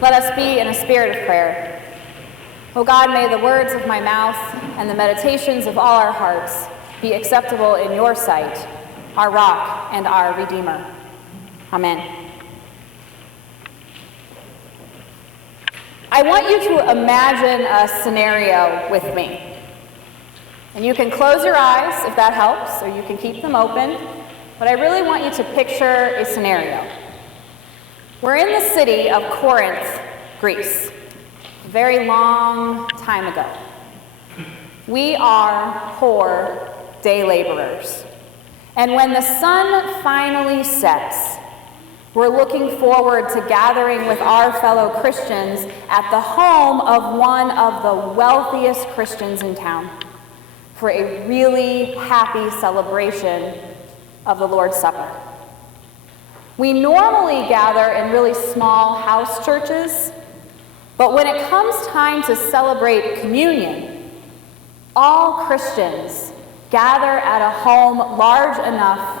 Let us be in a spirit of prayer. O God, may the words of my mouth and the meditations of all our hearts be acceptable in your sight, our rock and our Redeemer. Amen. I want you to imagine a scenario with me. And you can close your eyes if that helps, or you can keep them open. But I really want you to picture a scenario. We're in the city of Corinth, Greece, a very long time ago. We are poor day laborers. And when the sun finally sets, we're looking forward to gathering with our fellow Christians at the home of one of the wealthiest Christians in town for a really happy celebration of the Lord's Supper. We normally gather in really small house churches, but when it comes time to celebrate communion, all Christians gather at a home large enough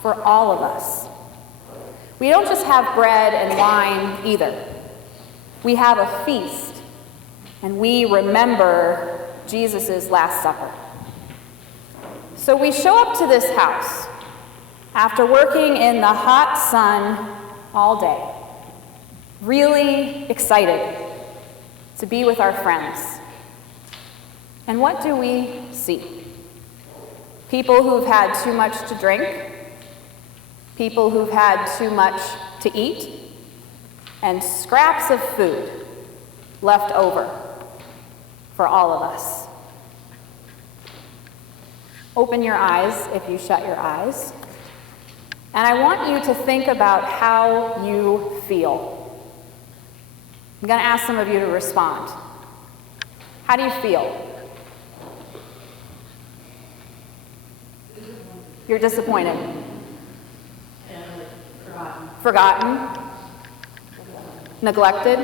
for all of us. We don't just have bread and wine either. We have a feast, and we remember Jesus' Last Supper. So we show up to this house after working in the hot sun all day, really excited to be with our friends. And what do we see? People who've had too much to drink, people who've had too much to eat, and scraps of food left over for all of us. Open your eyes if you shut your eyes. And I want you to think about how you feel. I'm going to ask some of you to respond. How do you feel? You're disappointed. Forgotten. Neglected.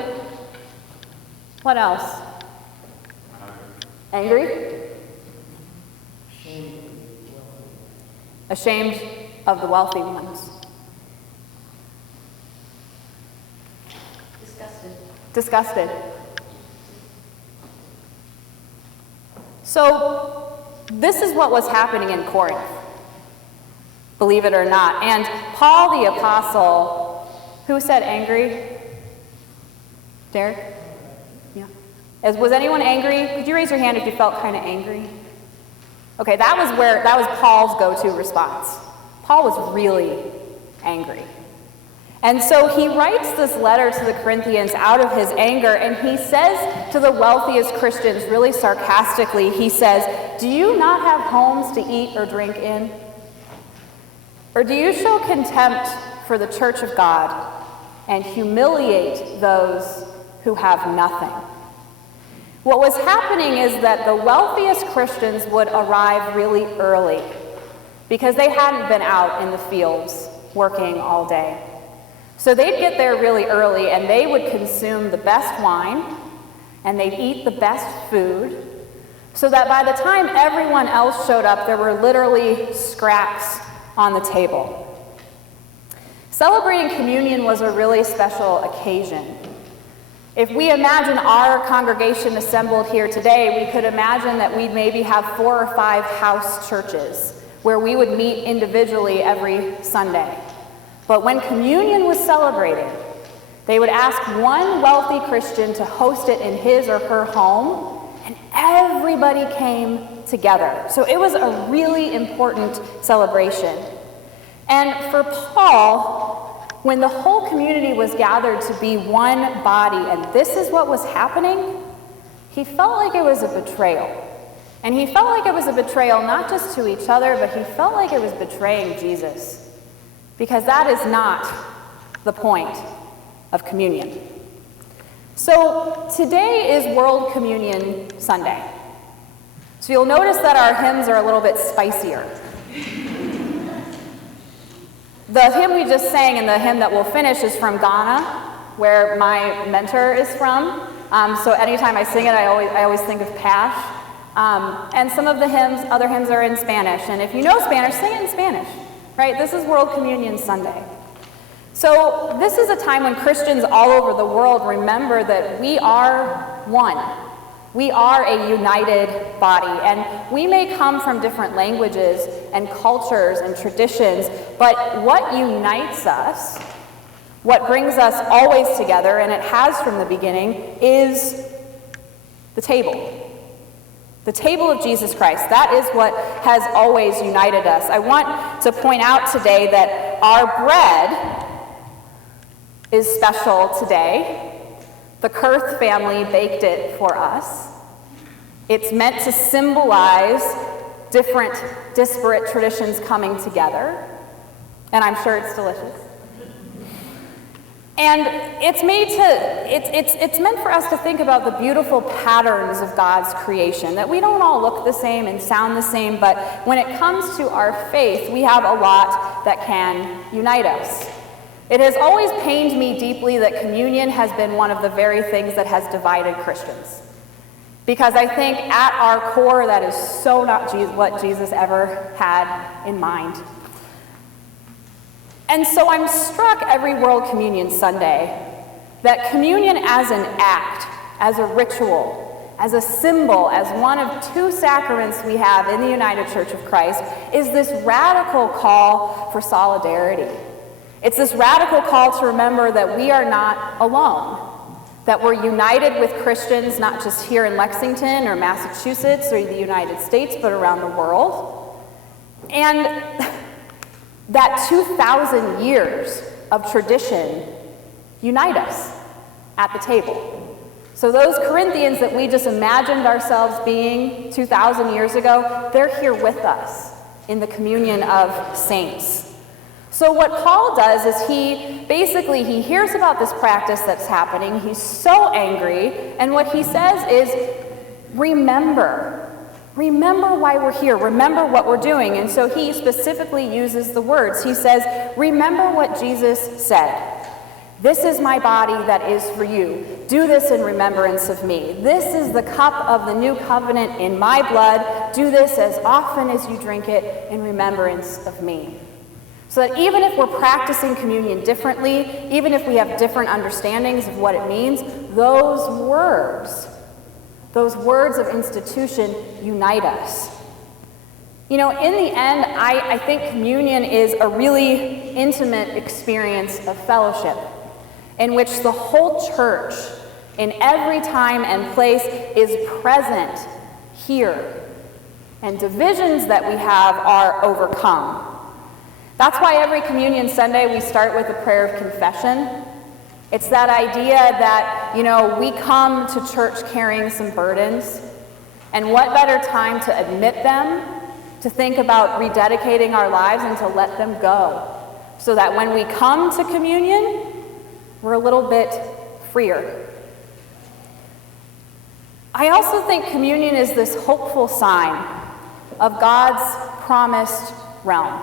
What else? Angry? Ashamed of the wealthy ones. Disgusted. So, this is what was happening in Corinth, believe it or not. And Paul the Apostle, who said angry? Derek? Yeah. Was anyone angry? Could you raise your hand if you felt kind of angry? Okay, that was Paul's go-to response. Paul was really angry. And so he writes this letter to the Corinthians out of his anger, and he says to the wealthiest Christians, really sarcastically, he says, "Do you not have homes to eat or drink in? Or do you show contempt for the church of God and humiliate those who have nothing?" What was happening is that the wealthiest Christians would arrive really early because they hadn't been out in the fields working all day. So they'd get there really early and they would consume the best wine and they'd eat the best food so that by the time everyone else showed up, there were literally scraps on the table. Celebrating communion was a really special occasion. If we imagine our congregation assembled here today, we could imagine that we'd maybe have 4 or 5 house churches where we would meet individually every Sunday. But when communion was celebrated, they would ask one wealthy Christian to host it in his or her home, and everybody came together. So it was a really important celebration. And for Paul, when the whole community was gathered to be one body, and this is what was happening, he felt like it was a betrayal. And he felt like it was a betrayal not just to each other, but he felt like it was betraying Jesus. Because that is not the point of communion. So today is World Communion Sunday. So you'll notice that our hymns are a little bit spicier. The hymn we just sang and the hymn that we'll finish is from Ghana, where my mentor is from. So anytime I sing it, I always think of Pash. And some of the hymns, other hymns are in Spanish. And if you know Spanish, sing it in Spanish. right? This is World Communion Sunday. So this is a time when Christians all over the world remember that we are one. We are a united body, and we may come from different languages and cultures and traditions, but what unites us, what brings us always together, and it has from the beginning, is the table. The table of Jesus Christ. That is what has always united us. I want to point out today that our bread is special today. The Kurth family baked it for us. It's meant to symbolize different disparate traditions coming together, and I'm sure it's delicious. And it's meant for us to think about the beautiful patterns of God's creation, that we don't all look the same and sound the same, but when it comes to our faith, we have a lot that can unite us. It has always pained me deeply that communion has been one of the very things that has divided Christians. Because I think at our core, that is so not what Jesus ever had in mind. And so I'm struck every World Communion Sunday that communion as an act, as a ritual, as a symbol, as one of two sacraments we have in the United Church of Christ, is this radical call for solidarity. It's this radical call to remember that we are not alone, that we're united with Christians not just here in Lexington or Massachusetts or the United States, but around the world. And that 2,000 years of tradition unite us at the table. So those Corinthians that we just imagined ourselves being 2,000 years ago, they're here with us in the communion of saints. So what Paul does is he hears about this practice that's happening. He's so angry, and what he says is, remember. Remember why we're here. Remember what we're doing. And so he specifically uses the words. He says, remember what Jesus said. This is my body that is for you. Do this in remembrance of me. This is the cup of the new covenant in my blood. Do this as often as you drink it in remembrance of me. So that even if we're practicing communion differently, even if we have different understandings of what it means, those words of institution unite us. You know, in the end, I think communion is a really intimate experience of fellowship in which the whole church, in every time and place, is present here. And divisions that we have are overcome. That's why every Communion Sunday we start with a prayer of confession. It's that idea that, we come to church carrying some burdens, and what better time to admit them, to think about rededicating our lives and to let them go, so that when we come to communion, we're a little bit freer. I also think communion is this hopeful sign of God's promised realm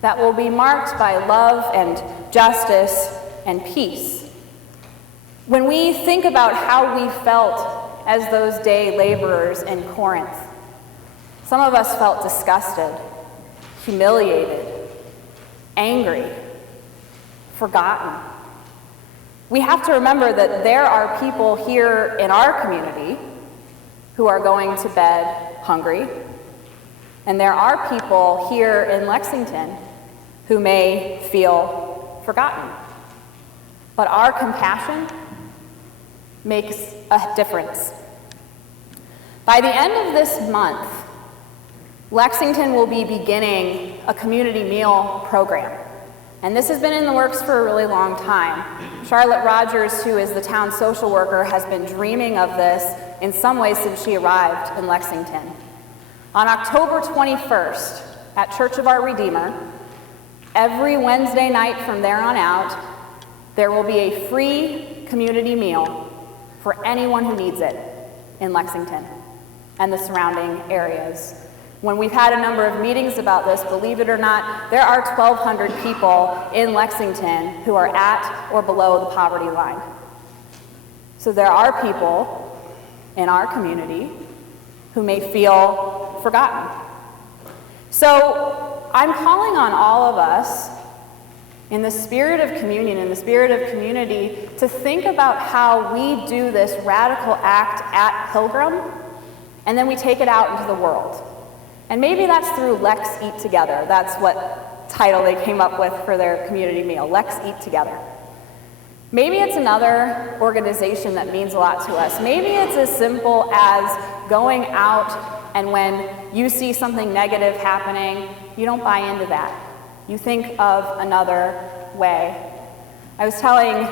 that will be marked by love and justice and peace. When we think about how we felt as those day laborers in Corinth, some of us felt disgusted, humiliated, angry, forgotten. We have to remember that there are people here in our community who are going to bed hungry, and there are people here in Lexington who may feel forgotten. But our compassion makes a difference. By the end of this month, Lexington will be beginning a community meal program. And this has been in the works for a really long time. Charlotte Rogers, who is the town social worker, has been dreaming of this in some ways since she arrived in Lexington. On October 21st, at Church of Our Redeemer, every Wednesday night from there on out, there will be a free community meal for anyone who needs it in Lexington and the surrounding areas. When we've had a number of meetings about this, believe it or not, there are 1,200 people in Lexington who are at or below the poverty line. So there are people in our community who may feel forgotten. So I'm calling on all of us, in the spirit of communion, in the spirit of community, to think about how we do this radical act at Pilgrim, and then we take it out into the world. And maybe that's through Let's Eat Together. That's what title they came up with for their community meal, Let's Eat Together. Maybe it's another organization that means a lot to us. Maybe it's as simple as going out, and when you see something negative happening, you don't buy into that. You think of another way. I was telling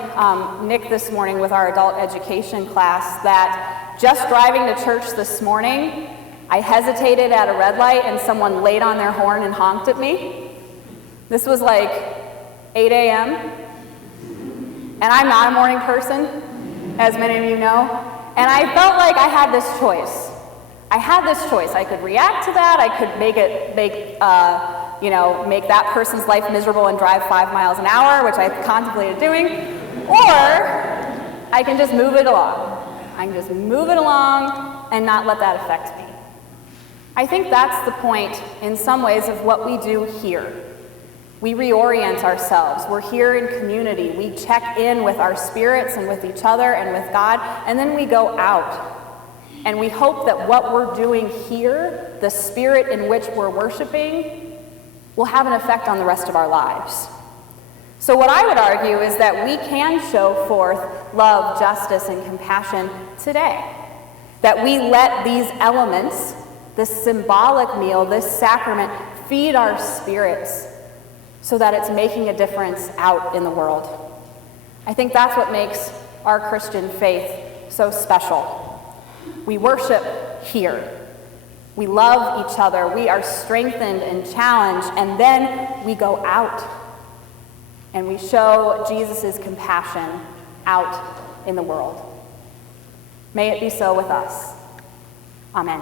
Nick this morning with our adult education class that just driving to church this morning, I hesitated at a red light and someone laid on their horn and honked at me. This was like 8 a.m. And I'm not a morning person, as many of you know. And I felt like I had this choice. I could react to that. I could make that person's life miserable and drive 5 miles an hour, which I contemplated doing. Or I can just move it along. I can just move it along and not let that affect me. I think that's the point, in some ways, of what we do here. We reorient ourselves. We're here in community. We check in with our spirits and with each other and with God, and then we go out. And we hope that what we're doing here, the spirit in which we're worshiping, will have an effect on the rest of our lives. So what I would argue is that we can show forth love, justice, and compassion today. That we let these elements, this symbolic meal, this sacrament, feed our spirits so that it's making a difference out in the world. I think that's what makes our Christian faith so special. We worship here. We love each other. We are strengthened and challenged, and then we go out and we show Jesus' compassion out in the world. May it be so with us. Amen.